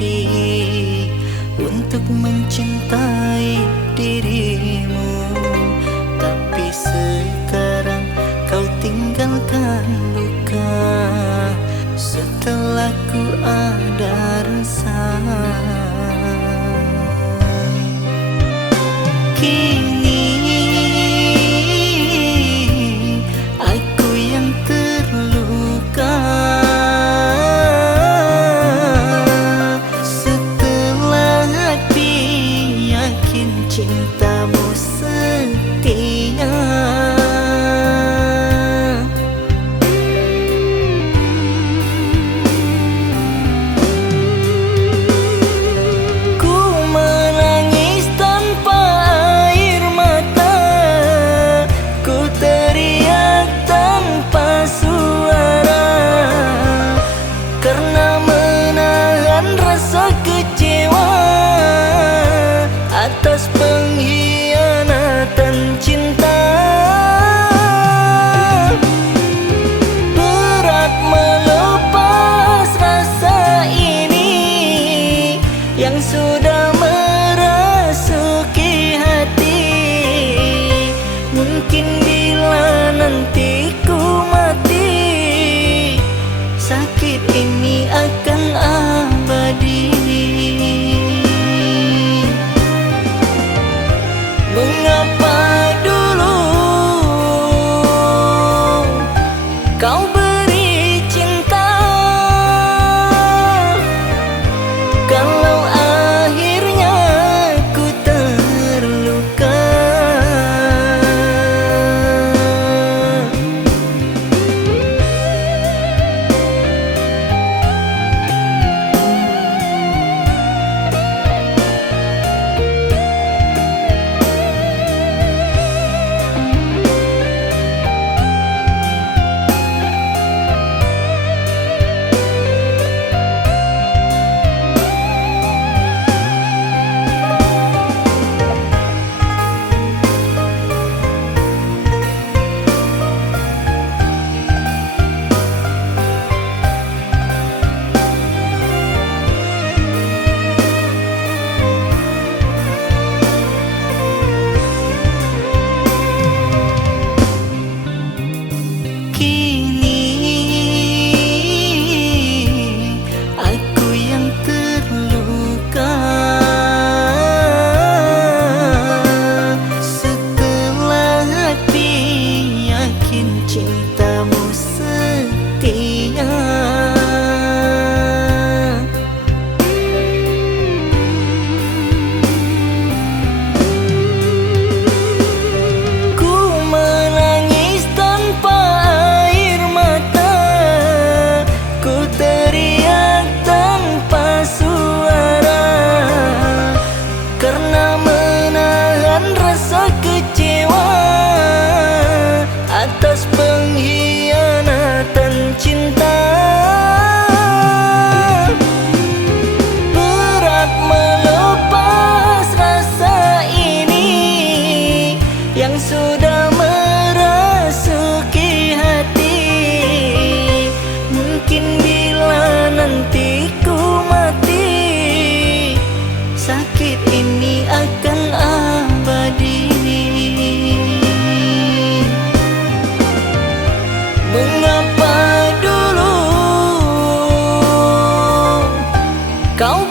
hati untuk mencintai dirimu, tapi sekarang kau tinggalkan luka setelah ku ada rasa. Kini aku yang terluka setelah hati yakin cintamu setia. Atas pengkhianatan cinta, berat melepas rasa ini yang sudah merasuki hati. Mungkin bila nanti ku mati, sakit ini akan abadi. Mengapa dulu kau beri cinta, kalau akhirnya ku terluka? Cintamu setia, ku menangis tanpa air mata, ku teriak tanpa suara, karena menahan rasa kecewa atas pengkhianatan cinta. Berat melepas rasa ini yang sudah merasuki hati. Mungkin bila nanti ku mati, sakit ini akan abadi. Mengapa dulu kau